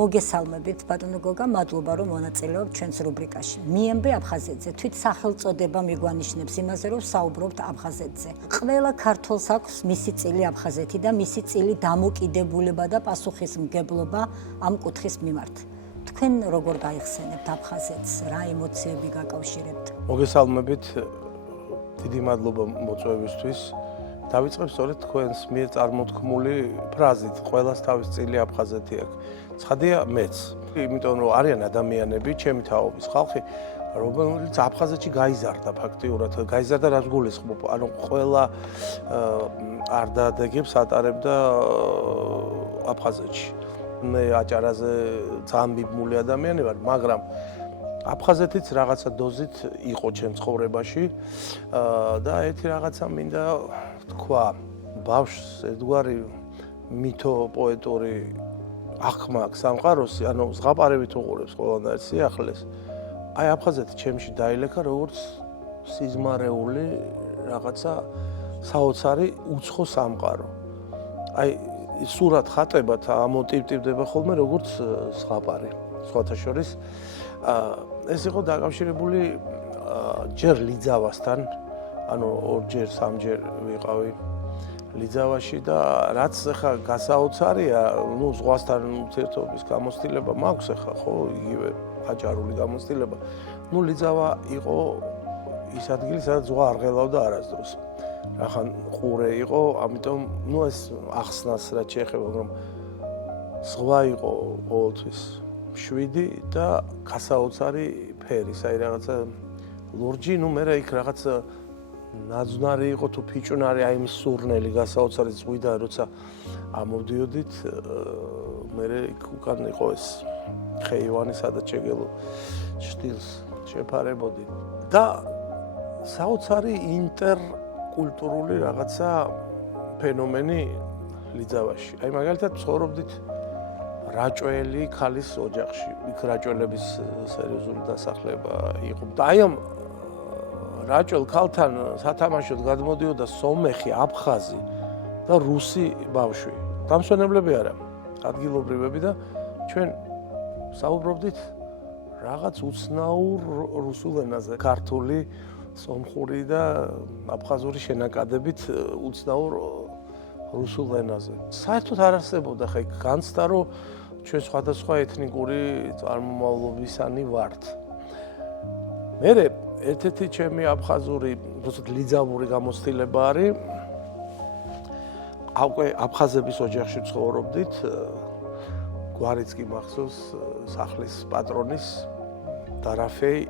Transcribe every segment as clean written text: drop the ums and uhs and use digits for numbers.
მოგესალმებით ბატონო გოგა, მადლობა რომ მონაწილეობთ ჩვენს რუბრიკაში. მიემბე აფხაზეთზე. თვით სახელწოდება მიგვანიშნებს იმაზე, რომ საუბრობთ აფხაზეთზე. ყველა ქართველს აქვს მისი წილი აფხაზეთი და მისი წილი დამოკიდებულება და პასუხისმგებლობა ამ კუთხის მიმართ. თქვენ როგორ გაიხსენებთ აფხაზეთს, რა ემოციები გაკავშირებთ? მოგესალმებით, დიდი მადლობა მოწვევისთვის. დავიწყებ სწორედ თქვენს მიერ წარმოთქმული ფრაზით, ყველას თავის წილი აფხაზეთი აქვს. ცხადია მეც, იმიტომ რომ არიან ადამიანები, ჩემი თაობის ხალხი, რომელიც აფხაზეთში გაიზარდა ფაქტიურად, გაიზარდა რაც გულისხმობ, ანუ ყველა არდადეგებს ატარებდა აფხაზეთში. მე აჭარაზე ძალიან მიბმული ადამიანი ვარ, მაგრამ აფხაზეთიც რაღაცა დოზით იყო ჩემ ცხოვრებაში და ერთი რაღაცა მინდა თქვა, ბავშვს ერთგვარი მითო-პოეტური აღქმა აქვს სამყაროსი, ანუ ზღაპარებით უყურებს ყველანაირ სიახლეს. აი აფხაზეთი ჩემში დაილექა როგორც სიზმარეული რაღაცა საოცარი უცხო სამყარო. აი სურათ ხატებათ ამოტივტივდება ხოლმე როგორც ზღაპარი. სხვათა შორის ეს იყო დაკავშირებული ჯერ ლიძავასთან, ანუ ორჯერ, სამჯერ ვიყავი ლიძავაში და რაც ახლა გასაოცარია, ნუ ზღვასთან ურთიერთობის გამოცდილება მაქვს ახლა, ხო, იგივე აჭარული გამოცდილება. ნუ ლიძავა იყო ის ადგილი, სადაც ზღვა არ ღელავდა არასდროს. რახან ყურე იყო, ამიტომ ნუ ეს ახსნას რაც შეეხება, რომ ზღვა იყო ყოველთვის 7 და გასაოცარი ფერის, აი რაღაცა ლურჯი, ნუ მე იქ რაღაც ნაძვნარი იყო თუ ფიჭვნარი, აი ის სურნელი გასაოცარი ზღვიდან როცა ამოვდიოდით, მე იქ უკან იყო ეს ხეივანი, სადაც შეგელო შტილს შეფარებოდი და საოცარი ინტერკულტურული რაღაცა ფენომენი ლიძავაში. აი მაგალითად ცხოვრობდით რაჭველი ქალის ოჯახში, იქ რაჭველების სერიოზული დასახლება იყო. და აი ამ რაჭველ ქალთან სათამაშოდ გადმოდიოდა სომეხი, აფხაზი და რუსი ბავშვი. დამსვენებლები არა, ადგილობრივები და ჩვენ საუბრობდით რაღაც უცნაურ რუსულ ენაზე, ქართული, სომხური და აფხაზური შენაკადებით უცნაურ რუსულ ენაზე. საერთოდ არ არსებობდა ხა იქ განცდა, რომ ჩვენ სხვადასხვა ეთნიკური წარმომავლობისანი ვართ. მერე ერთ-ერთი ჩემი აფხაზური, უბრალოდ ლიძავური გამოცდილება არის. აფხაზების ოჯახში ცხოვრობდით, გვარიც კი მახსოვს სახლის პატრონის დარაფეი,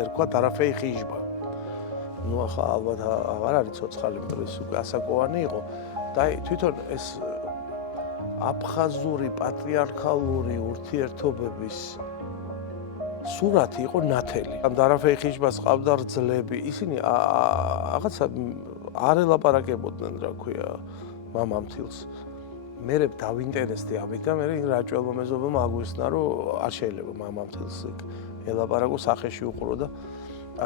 ერქვა დარაფეი ხიჟბა. ნუ ახლა ალბათ აღარ არის ცოცხალი, მაგრამ ეს უკვე ასაკოვანი იყო. და თვითონ ეს აფხაზური პატრიარქალური ურთიერთობების სურათი იყო ნათელი. ამ დარაფეი ხიჟბას ყავდა რძლები, ისინი რაღაცა არ ელაპარაკებოდნენ, რა ქვია, მამამთილს. მე დავინტერესდი ამით და მე რაჭველმა მეზობელმა აგვიხსნა, რომ არ შეიძლება მამამთილს ელაპარაკო, სახეში უყურო და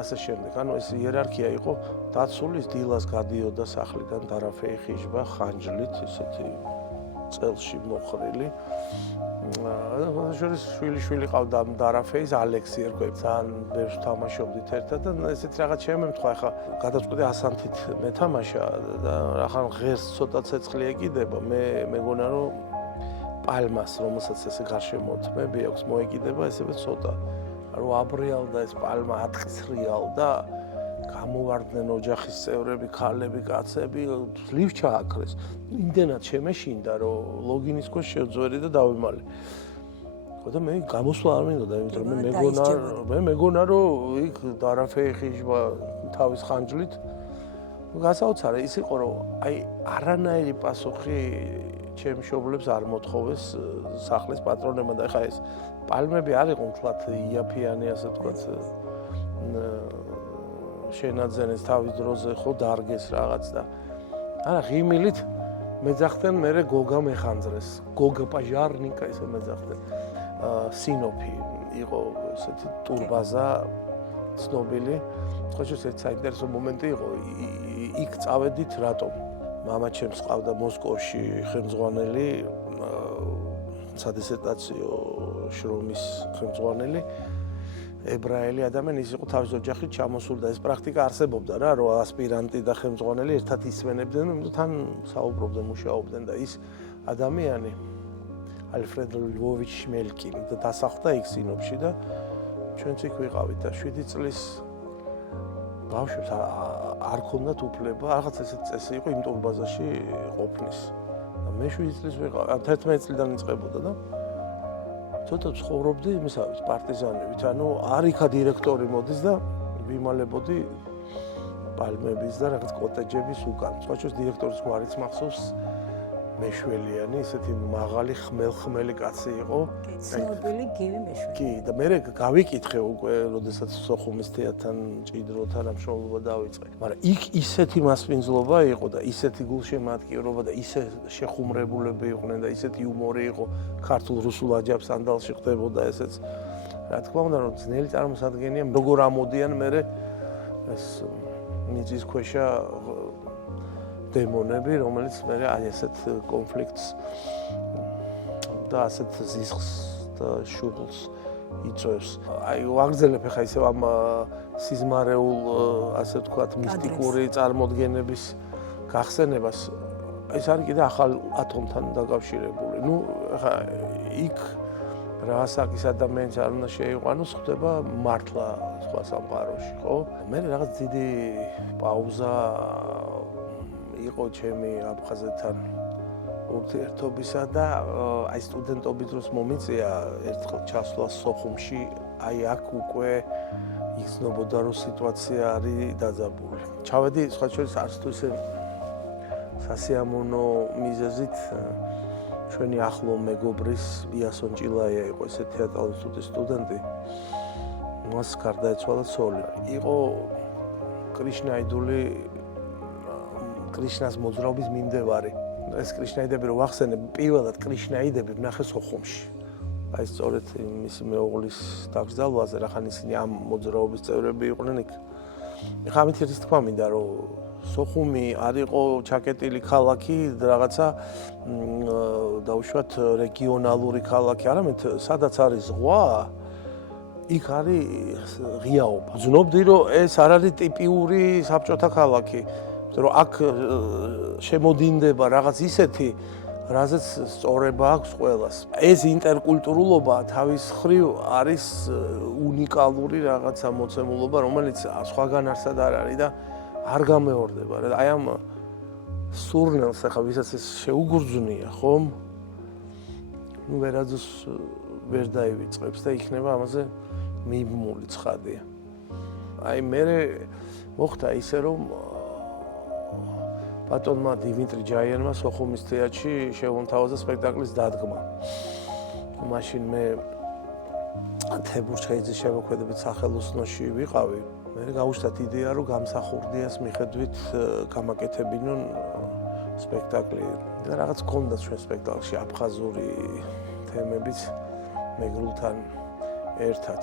ასე შემდეგ. ანუ ეს იერარქია იყო, დაცულის დილას გადიოდა სახლიდან დარაფეი ხიჟბა ხანჯლით, ისეთი წელში მოხრილი. შორის შვილი ყავდა ამ დარაფეის, ალექსი ერქვა, ძალიან ბევრს თამაშობდით ერთად და ესეთი რაღაც შემემთხვა, ახლა გადაწყვეტე ასანთით მეთამაშა და რახან ღერს ცოტა ცეცხლი ეკიდება, მე მეგონა რომ პალმას, რომელსაც ესე გარშემოთმები აქვს, მოეკიდება ესევე ცოტა. რომ აბრიალდა ეს პალმა ატყისრიალ და გამოვარდნენ ოჯახის წევრები, ქალები, კაცები, ძლივ ჩააქრეს. იმდენად შემეშინდა, რომ ლოგინის ქვეშ შევძვერი და დავიმალე. ხო და მე გამოსვლა არ მინდოდა, იმიტომ რომ მე მეგონა რომ იქ დარაფეი ხიჟბა თავის ხანჯლით გასაოცარი ის იყო, რომ აი არანაირი პასუხი ჩემ მშობლებს არ მოთხოვეს სახლის პატრონებმა და ხა ეს პალმები არ იყო მთლად იაფიანი, ასე ვთქვათ, შენაძენეს თავის დროზე ხო დარგეს რაღაც და არა ღიმილით მეძახდნენ, მე გოგა მეხანძრეს, გოგა პაჟარნიკა ესე მეძახდნენ. სინოფი იყო ესეთი ტურბაზა ცნობილი. სხვა შეს ერთ საინტერესო მომენტი იყო, იქ წავედით რატომ? მამა ჩემს ყავდა მოსკოვში ხელმძღვანელი სადისერტაციო შრომის ხელმძღვანელი ებრაელი ადამიანი, ის იყო თავის ოჯახით ჩამოსული და ეს პრაქტიკა არსებობდა რა, რომ ასპირანტი და ხელმძღვანელი ერთად ისვენებდნენ, იმიტომ თან საუბრობდნენ, მუშაობდნენ და ის ადამიანი ალფრედ ლვოვიჩ შმელკინი და დასახლდა იქ სინოპში და ჩვენც იქ ვიყავით და 7 წლის ბავშვებს არ ქონდათ უფლება, რაღაც ესეთი წესი იყო იმ ტურბაზაში ყოფნის. და მე 7 წლის ვიყავ, 11 წლიდან იწყებოდა და ცოტა ცხოვრობდი იმისავით პარტიზანებით, ანუ არ იქა დირექტორი მოდის და ვიმალებოდი პალმების და რაღაც კოტეჯების უკან. სხვა შორის დირექტორის გვარიც მახსოვს მეშველიანი, ისეთი მაღალი ხმელი კაცი იყო. ცნობილი გივი მეშველი. კი, და მე გავიკითხე უკვე, როდესაც სოხუმის თეატრთან, ჭიდროთან ამშრომლობა დავიწყე. მაგრამ იქ ისეთი მასპინძლობა იყო და ისეთი გულშემატკივრობა და ისე შეხუმრებულები იყვნენ და ისეთი იუმორი იყო, ქართულ-რუსულ აჯაბ სანდალში ხდებოდა ესეც. რა თქმა უნდა, რომ ძნელი წარმოსადგენია, როგორ ამოდიან მე ეს მიწისქვეშა დემონები, რომელიც მე აი ესეთ კონფლიქტს და ასეთ ზისხს და შუღლს იწვევს. აი ვაგრძელებ ახლა ისევ ამ სიზმარეულ, ასე ვთქვათ, მისტიკური წარმოდგენების გახსენებას. ეს არის კიდე ახალ ათომთან დაკავშირებული. ნუ ახლა იქ რა ასაკის ადამიანს არ უნდა შეიყვანოს, ხდება მართლა სხვა სამყაროში, ხო? მე რაღაც დიდი პაუზა იყო ჩემი აფხაზეთთან ურთიერთობისა და აი სტუდენტობის დროს მომიწია ერთხელ ჩასვლა სოხუმში, აი აქ უკვე იგრძნობოდა რომ სიტუაცია არის დაძაბული. ჩავედი სხვა შორის არც თუ ისე სასიამოვნო მიზეზით ჩვენი ახლო მეგობრის იასონ ჭილაია იყო ესე თეატრალურ ინსტიტუტის სტუდენტი. მას გარდაეცვალა ცოლი. იყო კრიშნას მოძრაობის მიმდევარი. ეს კრიშნაიდები რო ვახსენებ, პირველად კრიშნაიდები ვნახე სოხუმში. აი სწორედ მისი მეუღლის დაკრძალვაზე, რახან ისინი ამ მოძრაობის წევრები იყვნენ იქ. ეხლა ამით ის თქვა მინდა, რომ სოხუმი არ იყო ჩაკეტილი ქალაქი, რაღაცა დაუშვათ რეგიონალური ქალაქი, არამედ სადაც არის ზღვა, იქ არის ღიაობა. ვზნობდი, რომ ეს არ არის ტიპიური საბჭოთა ქალაქი. რომ აქ შემოდინდება რაღაც ისეთი, რაზეც სწორება აქვს ყველას. ეს ინტერკულტურულობა თავის მხრივ არის უნიკალური რაღაცა მოცემულობა, რომელიც სხვაგან არსად არ არის და არ გამეორდება. აი ამ სურნელს ახლა ვისაც ეს შეუგრძნია, ხომ? ნუ ვერაძოს ვერ დაივიწყებს და იქნება ამაზე მიბმული ცხადია. აი მე მოხდა ისე რომ ბატონმა დიმიტრი ჯაიანმა სოხუმის თეატრში შეუმთავაზა სპექტაკლის დადგმა. მაშინ მე თებურჩხეიძის შემოქმედებით სახელოსნოში ვიყავი. მე გავუშვათ იდეა, რომ გამსახურდიას მიხედვით გამაკეთებინონ სპექტაკლი. და რაღაც გქონდა ჩვენ სპექტაკლში აფხაზური თემებიც მეგრულთან ერთად.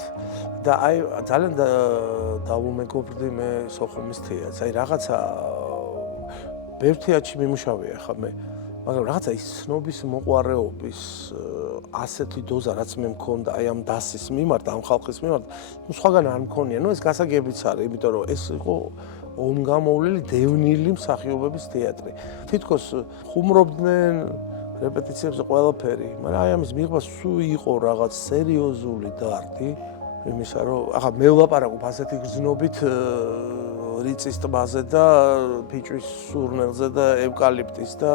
და აი ძალიან დავუმეგობრდი მე სოხუმის თეატრს. აი რაღაცა ბევრ თეატრში მიმუშავია ხა მე, მაგრამ რაღაცა ის ცნობის მოყვარეობის ასეთი დოზა რაც მე მქონდა აი ამ დასის მიმართ, ამ ხალხის მიმართ, ნუ სხვაგან არ მქონია. ნუ ეს გასაგებიც არის, იმიტომ რომ ეს იყო ომგამოვლილი დევნილი მსახიობების თეატრი. თითქოს ხუმრობდნენ რეპეტიციებზე ყველაფერი, მაგრამ აი ამის მიღება სულ იყო რაღაც სერიოზული დარდი, იმისა რომ ახლა მე ვლაპარაკობ ასეთი გრძნობით რიწის ტბაზე და ფიჭვის სურნელზე და ევკალიპტის და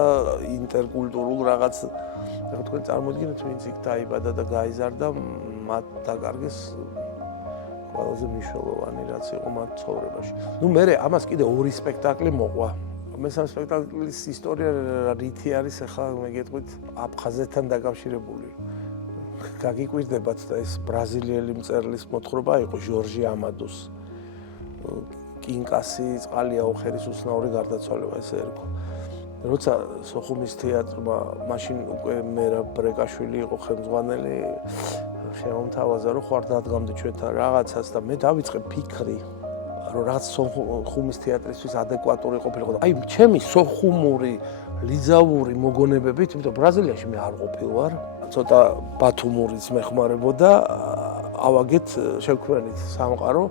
ინტერკულტურულ რაღაც ახლა თქვენ წარმოიდგინეთ ვინც იქ დაიბადა და გაიზარდა, მათ დაკარგეს ყველაზე მნიშვნელოვანი რაც იყო მათ ცხოვრებაში. ნუ მე ამას კიდე ორი სპექტაკლი მოყვა. მესამე სპექტაკლის ისტორია რითი არის ახლა მე გეტყვით აფხაზეთთან დაკავშირებული. გაგიკვირდებათ და ეს ბრაზილიელი მწერლის მოთხრობა იყო ჟორჟი ამადუს. კინკასი წყალია ოხერის უსნაური გარდაცვალება ესე ერქვა. როცა სოხუმის თეატრმა მაშინ უკვე მერაბ ბრეკაშვილი იყო ხელმძღვანელი, შემომთავაზა რომ ხوار დადგამდე ჩვენთან რაღაცას და მე დავიწყე ფიქრი რომ რაღაც სოხუმის თეატრისთვის ადეკვატური ყოფილიყო და აი ჩემი სოხუმური ლიძავური მოგონებებით, იმიტომ ბრაზილიაში მე არ ყოფილვარ, ცოტა ბათუმურიც მეხმარებოდა, ავაგეთ შევქმნით სამყარო,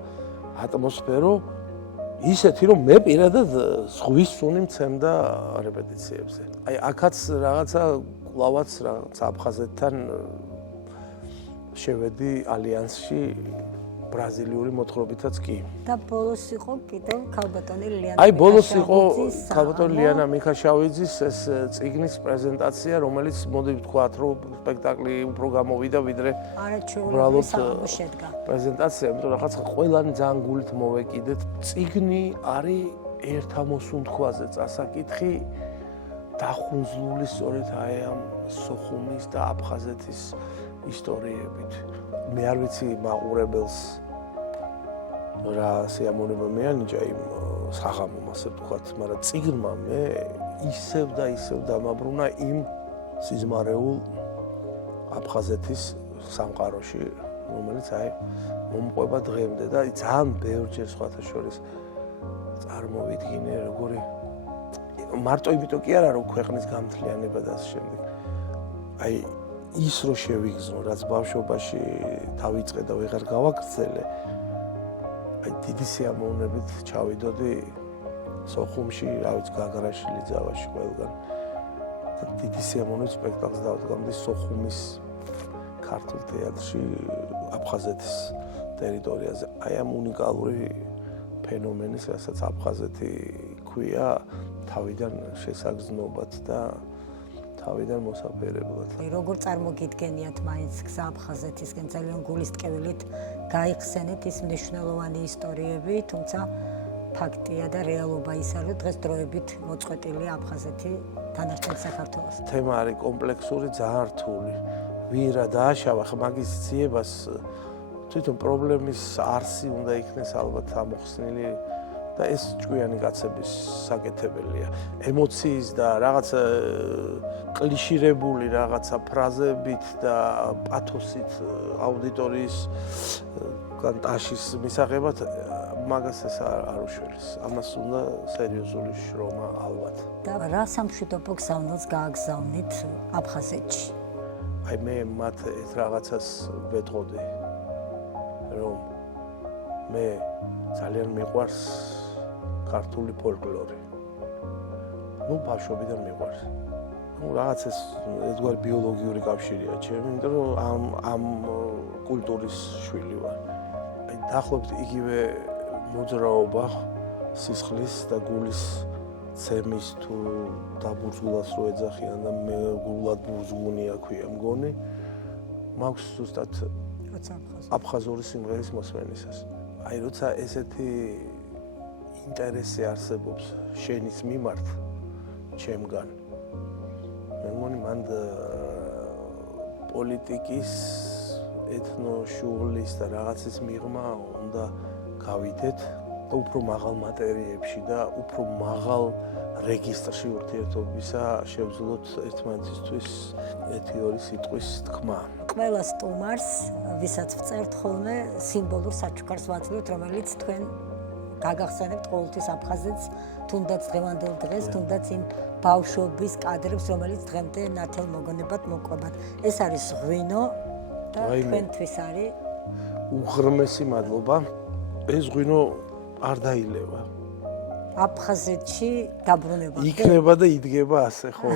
ატმოსფერო ისეთი რომ მე პირადად ზღვის სუნი მცემდა რეპეტიციებზე. აი აქაც რაღაცა კლავაც რაღაც აფხაზეთთან შევედი ალიანსში ბრაზილიური მოთხრობითაც კი. და ბოლოს იყო კიდევ ქალბატონი ლიანა. აი ბოლოს იყო ქალბატონი ლიანა მიქაშავითის ეს წიგნის პრეზენტაცია, რომელიც მოდი ვთქვათ, რომ სპექტაკლი უფრო გამოვიდა, ვიდრე არა ჩვეულებრივი საღამო შედგა. პრეზენტაცია, იმიტომ რომ ხაც ყველანი ძალიან გულით მოვეკიდეთ. წიგნი არის ერთ ამოსუნთქვაზე წასაკითხი დახუნძლული სწორედ აი ამ სოხუმის და აფხაზეთის ისტორიებით. მე არ ვიცი მაყურებელს რა სიამოვნება მეანიჭა იმ საღამომ ასე ვთქვათ, მაგრამ წიგნმა მე ისევ და ისევ დამაბრუნა იმ სიზმარეულ აფხაზეთის სამყაროში, რომელიც აი მომყვება დღემდე და ძალიან ბევრჯერ სხვათა შორის წარმოვიდგინე როგორი მარტო იმიტომ კი არა რომ ქვეყნის გამთლიანება და ასე შემდეგ. აი ის რო შევიგზნო, რაც ბავშვობაში დავიწყე და ვეღარ გავაგრძელე, აი დიდი სიამოვნებით ჩავიდოდი სოხუმში, რა ვიცი, გაგრაშილი ძავაში ყველგან. და დიდი სიამოვნებით სპექტაკლს დავდგამდი სოხუმის ქართულ თეატრში, აფხაზეთის ტერიტორიაზე. აი ამ უნიკალური ფენომენის, რასაც აფხაზეთი ქვია, თავიდან შესაგზნობად და თავიდან მოსაფერებლად. როგორ წარმოგიდგენიათ მაინც გზა აფხაზეთისკენ ძალიან გულისტკევილით გაიხსენეთ ის მნიშვნელოვანი ისტორიები, თუმცა ფაქტია და რეალობა ისაა, რომ დღეს დროებით მოწყვეტილია აფხაზეთი თანახმად საქართველოს. თემა არის კომპლექსური, ძალიან რთული. ვინ რა დააშავა, მაგის ძიებას თვითონ პრობლემის არსი უნდა იქნეს ალბათ ამოხსნილი და ეს ჭკვიანი კაცების საკეთებელია. ემოციის და რაღაცა კლიშირებული რაღაცა ფრაზებით და პათოსით აუდიტორიის ტაშის მისაღებად მაგას ეს არ უშველის. ამას უნდა სერიოზული შრომა ალბათ. და რა სამშვიდობო გზავნილს გააგზავნით აფხაზეთში? აი მე მათ ეს რაღაცას ვეთყოდი, რომ მე ძალიან მიყვარს ქართული ფოლკლორი. ნუ ბავშვობიდან მიყვარს. ნუ რაღაც ეს ერთგვარი ბიოლოგიური კავშირია ჩემი, იმიტომ რომ ამ კულტურის შვილი ვარ. აი დაახლოებით იგივე მოძრაობა სისხლის და გულის ცემის თუ დაბურძგულას რო ეძახიან და მე გულად ბურძგუნია ქვია მგონი, მაქვს ზუსტად აფხაზური სიმღერის მოსმენისას. აი როცა ესეთი ინტერესი არსებობს შენის მიმართ ჩემგან, მე მგონი მან პოლიტიკის, ეთნოშუღლის და რაღაცის მიღმა უნდა გავიდეთ და უფრო მაღალ მატერიებში და უფრო მაღალ რეგისტრში ურთიერთობისა შევძლოთ ერთმანეთისთვის ეთიორი სიტყვის თქმა. ყველა სტუმარს, ვისაც ვწერთ ხოლმე, სიმბოლურ საჩუქარს ვაძლევთ, რომელიც თქვენ გაგახსენებთ ყოველთვის აფხაზეთს, თუნდაც დღევანდელ დღეს, თუნდაც იმ ბავშვობის კადრებს, რომელიც დღემდე ნათელ მოგონებად მოყვებათ. ეს არის ღვინო და თქვენთვის არის უღრმესი მადლობა. ეს ღვინო არ დაილევა. აფხაზეთში დაბრუნება. იქნება და იდგება ასე, ხო?